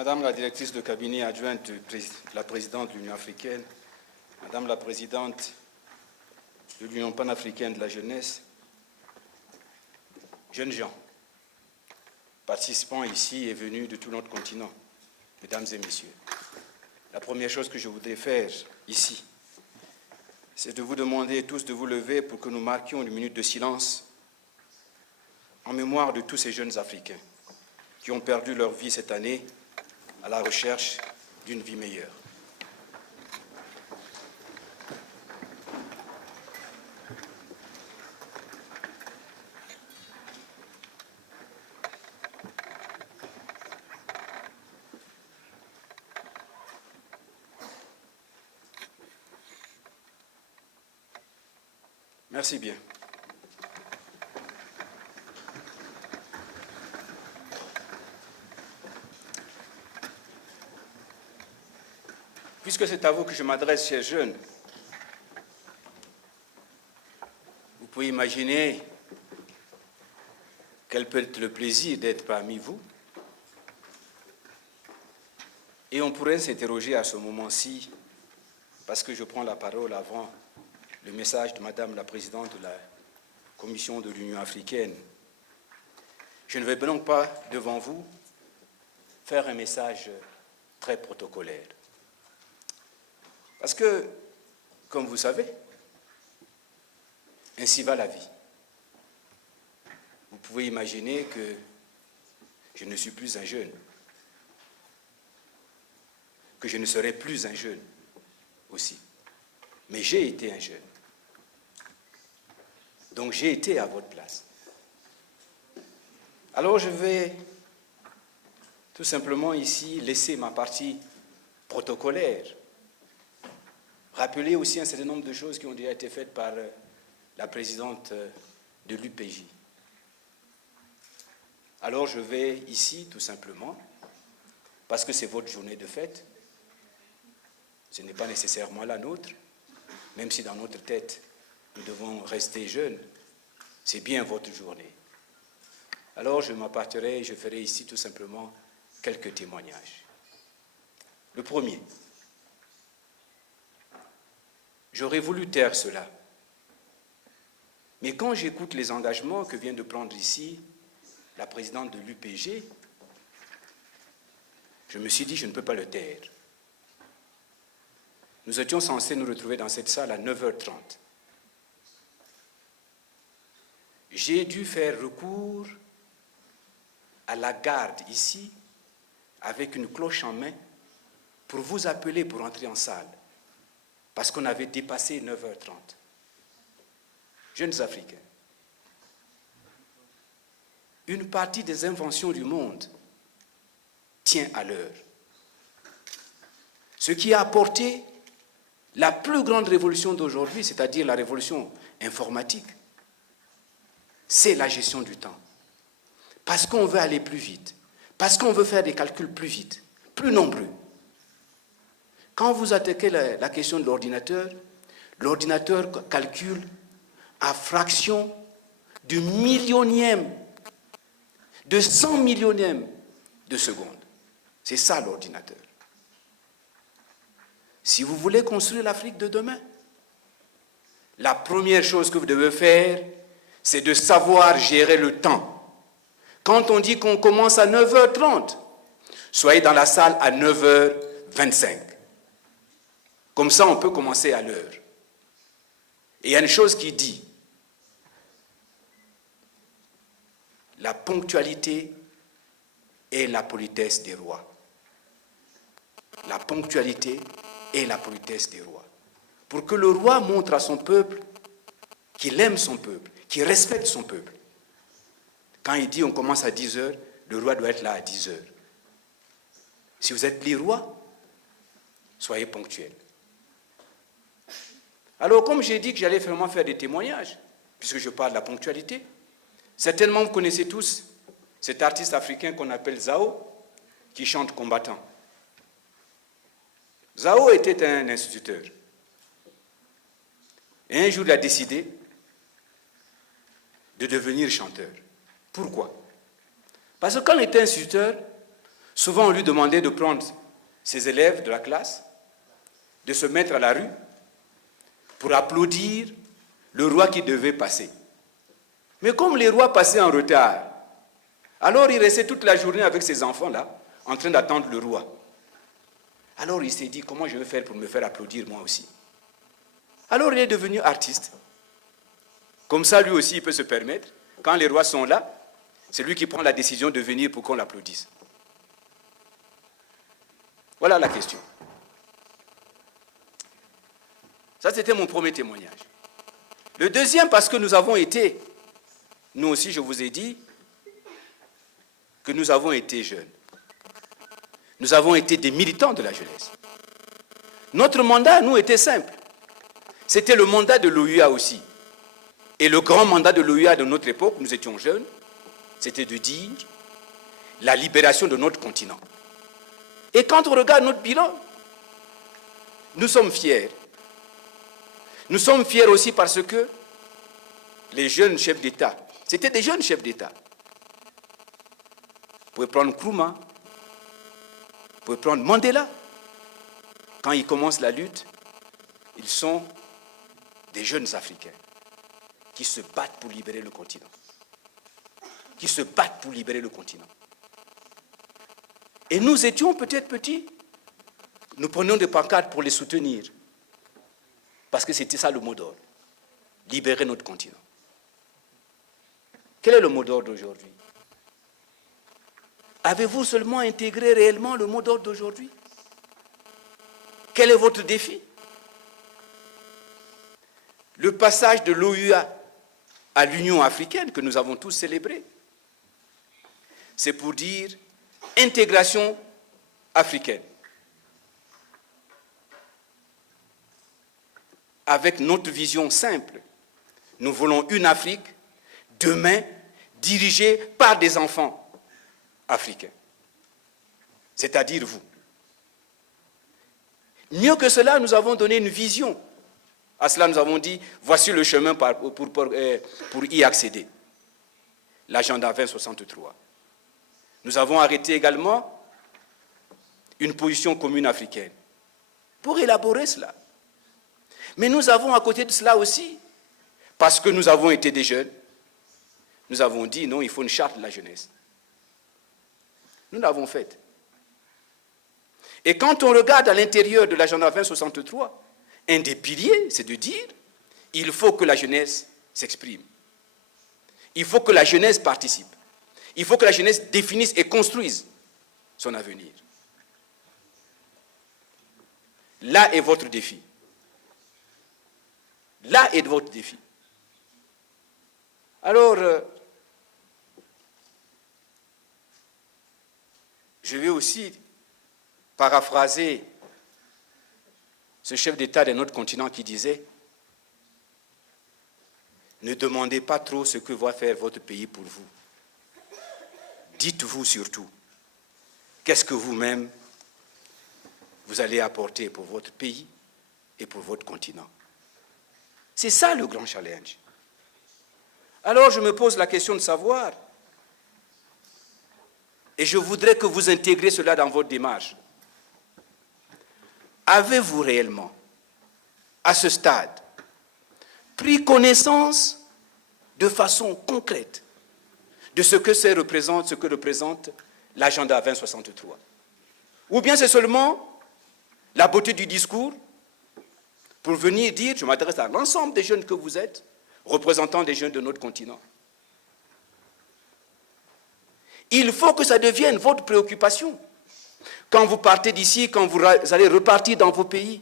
Madame la directrice de cabinet adjointe de la présidente de l'Union africaine, Madame la présidente de l'Union panafricaine de la jeunesse, jeunes gens, participants ici et venus de tout notre continent, mesdames et messieurs, la première chose que je voudrais faire ici, c'est de vous demander tous de vous lever pour que nous marquions une minute de silence en mémoire de tous ces jeunes Africains qui ont perdu leur vie cette année à la recherche d'une vie meilleure. Merci bien. Puisque c'est à vous que je m'adresse, chers jeunes, vous pouvez imaginer quel peut être le plaisir d'être parmi vous. Et on pourrait s'interroger à ce moment-ci, parce que je prends la parole avant le message de Madame la Présidente de la Commission de l'Union africaine. Je ne vais donc pas, devant vous, faire un message très protocolaire. Parce que, comme vous savez, ainsi va la vie. Vous pouvez imaginer que je ne suis plus un jeune, que je ne serai plus un jeune aussi. Mais j'ai été un jeune. Donc j'ai été à votre place. Alors je vais tout simplement ici laisser ma partie protocolaire, rappeler aussi un certain nombre de choses qui ont déjà été faites par la présidente de l'UPJ. Alors je vais ici tout simplement, parce que c'est votre journée de fête, ce n'est pas nécessairement la nôtre, même si dans notre tête, nous devons rester jeunes, c'est bien votre journée. Alors je m'apparterai et je ferai ici tout simplement quelques témoignages. Le premier, j'aurais voulu taire cela, mais quand j'écoute les engagements que vient de prendre ici la présidente de l'UPG, je me suis dit je ne peux pas le taire. Nous étions censés nous retrouver dans cette salle à 9h30. J'ai dû faire recours à la garde ici, avec une cloche en main, pour vous appeler pour entrer en salle, parce qu'on avait dépassé 9h30. Jeunes Africains, une partie des inventions du monde tient à l'heure. Ce qui a apporté la plus grande révolution d'aujourd'hui, c'est-à-dire la révolution informatique, c'est la gestion du temps. Parce qu'on veut aller plus vite, parce qu'on veut faire des calculs plus vite, plus nombreux. Quand vous attaquez la question de l'ordinateur calcule à fraction du millionième, de 100 millionième de seconde. C'est ça l'ordinateur. Si vous voulez construire l'Afrique de demain, la première chose que vous devez faire, c'est de savoir gérer le temps. Quand on dit qu'on commence à 9h30, soyez dans la salle à 9h25. Comme ça, on peut commencer à l'heure. Et il y a une chose qui dit, la ponctualité est la politesse des rois. La ponctualité est la politesse des rois. Pour que le roi montre à son peuple qu'il aime son peuple, qu'il respecte son peuple. Quand il dit on commence à 10h, le roi doit être là à 10h. Si vous êtes les rois, soyez ponctuels. Alors, comme j'ai dit que j'allais vraiment faire des témoignages, puisque je parle de la ponctualité, certainement vous connaissez tous cet artiste africain qu'on appelle Zao, qui chante combattant. Zao était un instituteur. Et un jour, il a décidé de devenir chanteur. Pourquoi? Parce que quand il était instituteur, Souvent, on lui demandait de prendre ses élèves de la classe, de se mettre à la rue pour applaudir le roi qui devait passer. Mais comme les rois passaient en retard, alors il restait toute la journée avec ses enfants-là, en train d'attendre le roi. Alors il s'est dit, comment je vais faire pour me faire applaudir moi aussi? Alors il est devenu artiste. Comme ça, lui aussi, il peut se permettre, quand les rois sont là, c'est lui qui prend la décision de venir pour qu'on l'applaudisse. Voilà la question. Ça, c'était mon premier témoignage. Le deuxième, parce que nous avons été, nous aussi, je vous ai dit, que nous avons été jeunes. Nous avons été des militants de la jeunesse. Notre mandat, nous, était simple. C'était le mandat de l'OUA aussi. Et le grand mandat de l'OUA de notre époque, nous étions jeunes, c'était de dire la libération de notre continent. Et quand on regarde notre bilan, nous sommes fiers. Nous sommes fiers aussi parce que les jeunes chefs d'État, c'était des jeunes chefs d'État. Vous pouvez prendre Nkrumah, vous pouvez prendre Mandela. Quand ils commencent la lutte, ils sont des jeunes Africains qui se battent pour libérer le continent. Qui se battent pour libérer le continent. Et nous étions peut-être petits. Nous prenions des pancartes pour les soutenir. Parce que c'était ça le mot d'ordre. Libérer notre continent. Quel est le mot d'ordre d'aujourd'hui? Avez-vous seulement intégré réellement le mot d'ordre d'aujourd'hui? Quel est votre défi? Le passage de l'OUA à l'Union africaine que nous avons tous célébré, c'est pour dire intégration africaine. Avec notre vision simple, nous voulons une Afrique demain dirigée par des enfants africains, c'est-à-dire vous. Mieux que cela, nous avons donné une vision. À cela, nous avons dit, voici le chemin pour y accéder. L'agenda 2063. Nous avons arrêté également une position commune africaine pour élaborer cela. Mais nous avons à côté de cela aussi, parce que nous avons été des jeunes, nous avons dit non, il faut une charte de la jeunesse. Nous l'avons faite. Et quand on regarde à l'intérieur de l'agenda 2063, un des piliers, c'est de dire il faut que la jeunesse s'exprime. Il faut que la jeunesse participe. Il faut que la jeunesse définisse et construise son avenir. Là est votre défi. Là est votre défi. Alors, je vais aussi paraphraser ce chef d'État de notre continent qui disait « Ne demandez pas trop ce que va faire votre pays pour vous. Dites-vous surtout qu'est-ce que vous-même vous allez apporter pour votre pays et pour votre continent. » C'est ça le grand challenge. Alors je me pose la question de savoir, et je voudrais que vous intégriez cela dans votre démarche. Avez-vous réellement, à ce stade, pris connaissance de façon concrète de ce que représente l'agenda 2063? Ou bien c'est seulement la beauté du discours pour venir dire, je m'adresse à l'ensemble des jeunes que vous êtes, représentants des jeunes de notre continent. Il faut que ça devienne votre préoccupation. Quand vous partez d'ici, quand vous allez repartir dans vos pays,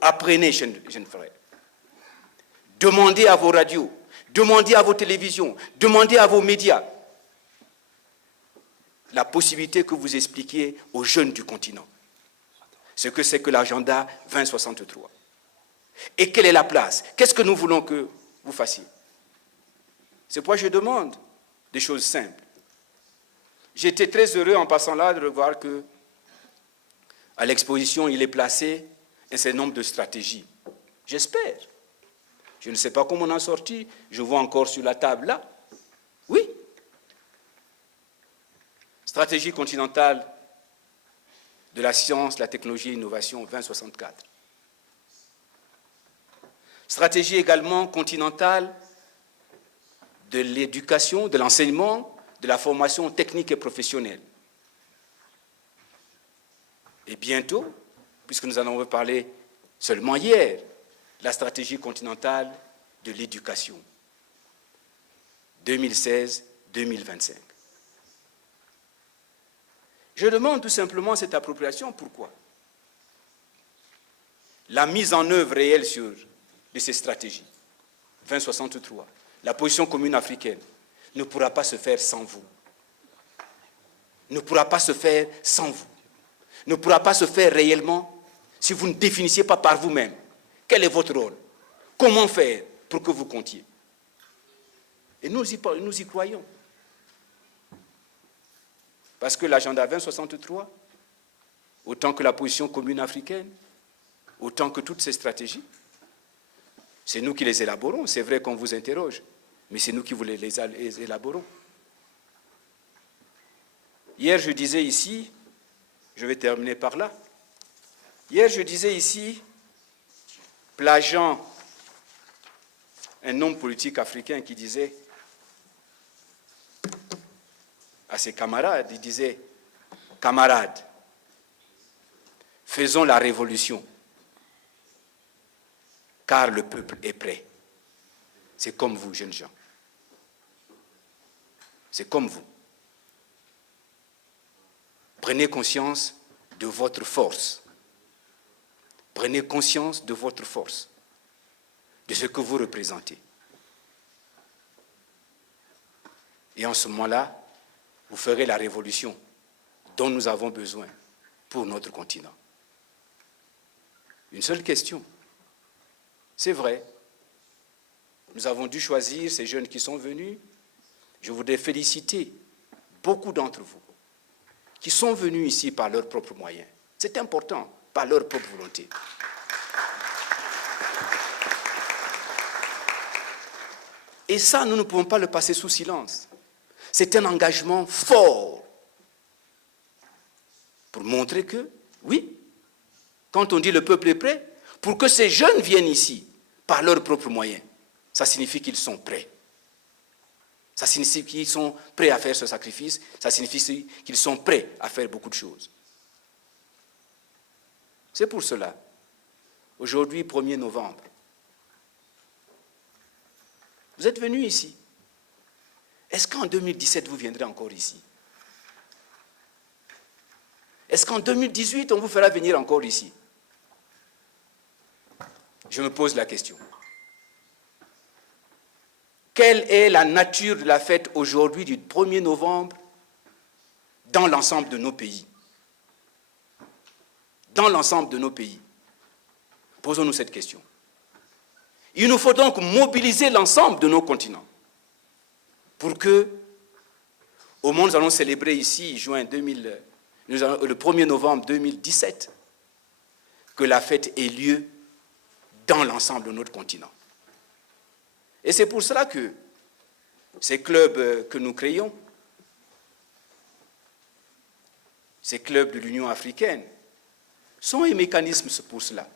apprenez, jeunes frères. Demandez à vos radios, demandez à vos télévisions, demandez à vos médias la possibilité que vous expliquiez aux jeunes du continent ce que c'est que l'agenda 2063. Et quelle est la place? Qu'est-ce que nous voulons que vous fassiez? C'est pourquoi je demande des choses simples. J'étais très heureux en passant là de voir que à l'exposition, il est placé un certain nombre de stratégies. J'espère. Je ne sais pas comment on en sortit. Je vois encore sur la table là. Oui. Stratégie continentale de la science, la technologie et l'innovation 2064. Stratégie également continentale de l'éducation, de l'enseignement, de la formation technique et professionnelle. Et bientôt, puisque nous en avons parlé seulement hier, la stratégie continentale de l'éducation 2016-2025. Je demande tout simplement cette appropriation. Pourquoi? La mise en œuvre réelle de ces stratégies, 2063, la position commune africaine, ne pourra pas se faire sans vous. Ne pourra pas se faire sans vous. Ne pourra pas se faire réellement si vous ne définissiez pas par vous-même quel est votre rôle. Comment faire pour que vous comptiez. Et nous y croyons. Parce que l'agenda 2063, autant que la position commune africaine, autant que toutes ces stratégies, c'est nous qui les élaborons. C'est vrai qu'on vous interroge, mais c'est nous qui vous les élaborons. Hier, je disais ici, je vais terminer par là, hier, je disais ici, plagiant un homme politique africain qui disait à ses camarades, il disait, camarades, faisons la révolution, car le peuple est prêt. C'est comme vous, jeunes gens. C'est comme vous. Prenez conscience de votre force. Prenez conscience de votre force, de ce que vous représentez. Et en ce moment-là, vous ferez la révolution dont nous avons besoin pour notre continent. Une seule question. C'est vrai, nous avons dû choisir ces jeunes qui sont venus. Je voudrais féliciter beaucoup d'entre vous qui sont venus ici par leurs propres moyens. C'est important, par leur propre volonté. Et ça, nous ne pouvons pas le passer sous silence. C'est un engagement fort pour montrer que, oui, quand on dit le peuple est prêt, pour que ces jeunes viennent ici par leurs propres moyens, ça signifie qu'ils sont prêts. Ça signifie qu'ils sont prêts à faire ce sacrifice, ça signifie qu'ils sont prêts à faire beaucoup de choses. C'est pour cela, aujourd'hui, 1er novembre, vous êtes venus ici. Est-ce qu'en 2017, vous viendrez encore ici? Est-ce qu'en 2018, on vous fera venir encore ici? Je me pose la question. Quelle est la nature de la fête aujourd'hui du 1er novembre dans l'ensemble de nos pays? Dans l'ensemble de nos pays. Posons-nous cette question. Il nous faut donc mobiliser l'ensemble de nos continents pour que, au moment où nous allons célébrer ici, le 1er novembre 2017, que la fête ait lieu dans l'ensemble de notre continent. Et c'est pour cela que ces clubs que nous créons, ces clubs de l'Union africaine, sont un mécanisme pour cela,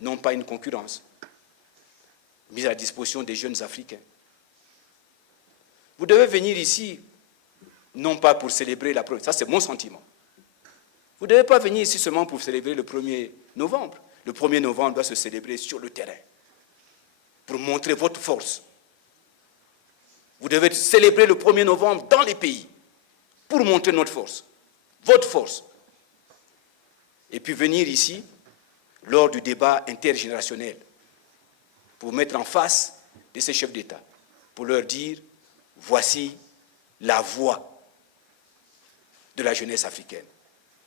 non pas une concurrence, mise à la disposition des jeunes Africains. Vous devez venir ici, non pas pour célébrer la première, ça c'est mon sentiment. Vous ne devez pas venir ici seulement pour célébrer le 1er novembre. Le 1er novembre doit se célébrer sur le terrain, pour montrer votre force. Vous devez célébrer le 1er novembre dans les pays, pour montrer notre force, votre force. Et puis venir ici, lors du débat intergénérationnel, pour mettre en face de ces chefs d'État, pour leur dire, voici la voix de la jeunesse africaine.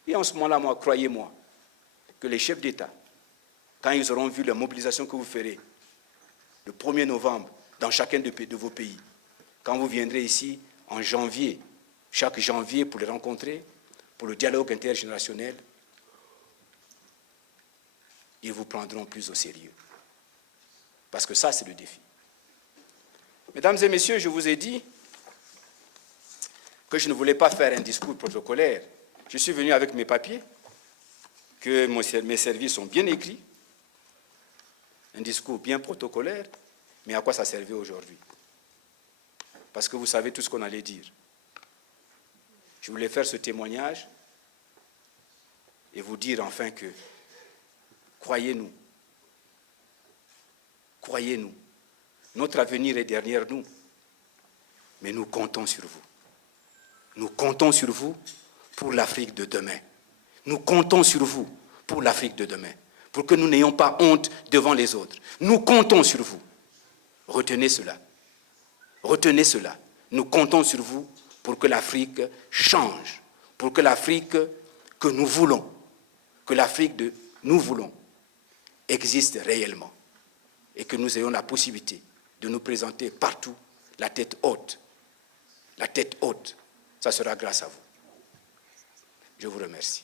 Et en ce moment-là, moi, croyez-moi, que les chefs d'État, quand ils auront vu la mobilisation que vous ferez le 1er novembre dans chacun de vos pays, quand vous viendrez ici en janvier, chaque janvier pour les rencontrer, pour le dialogue intergénérationnel, ils vous prendront plus au sérieux. Parce que ça, c'est le défi. Mesdames et messieurs, je vous ai dit que je ne voulais pas faire un discours protocolaire. Je suis venu avec mes papiers, que mes services sont bien écrits, un discours bien protocolaire, mais à quoi ça servait aujourd'hui? Parce que vous savez tout ce qu'on allait dire. Je voulais faire ce témoignage et vous dire enfin que, croyez-nous, notre avenir est derrière nous, mais nous comptons sur vous. Nous comptons sur vous pour l'Afrique de demain. Nous comptons sur vous pour l'Afrique de demain, pour que nous n'ayons pas honte devant les autres. Nous comptons sur vous. Retenez cela. Retenez cela. Nous comptons sur vous pour que l'Afrique change, pour que l'Afrique que nous voulons, que l'Afrique de nous voulons, existe réellement et que nous ayons la possibilité de nous présenter partout la tête haute. La tête haute, ça sera grâce à vous. Je vous remercie.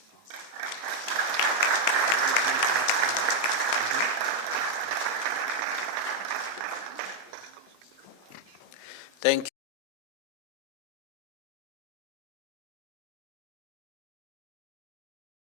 Thank you.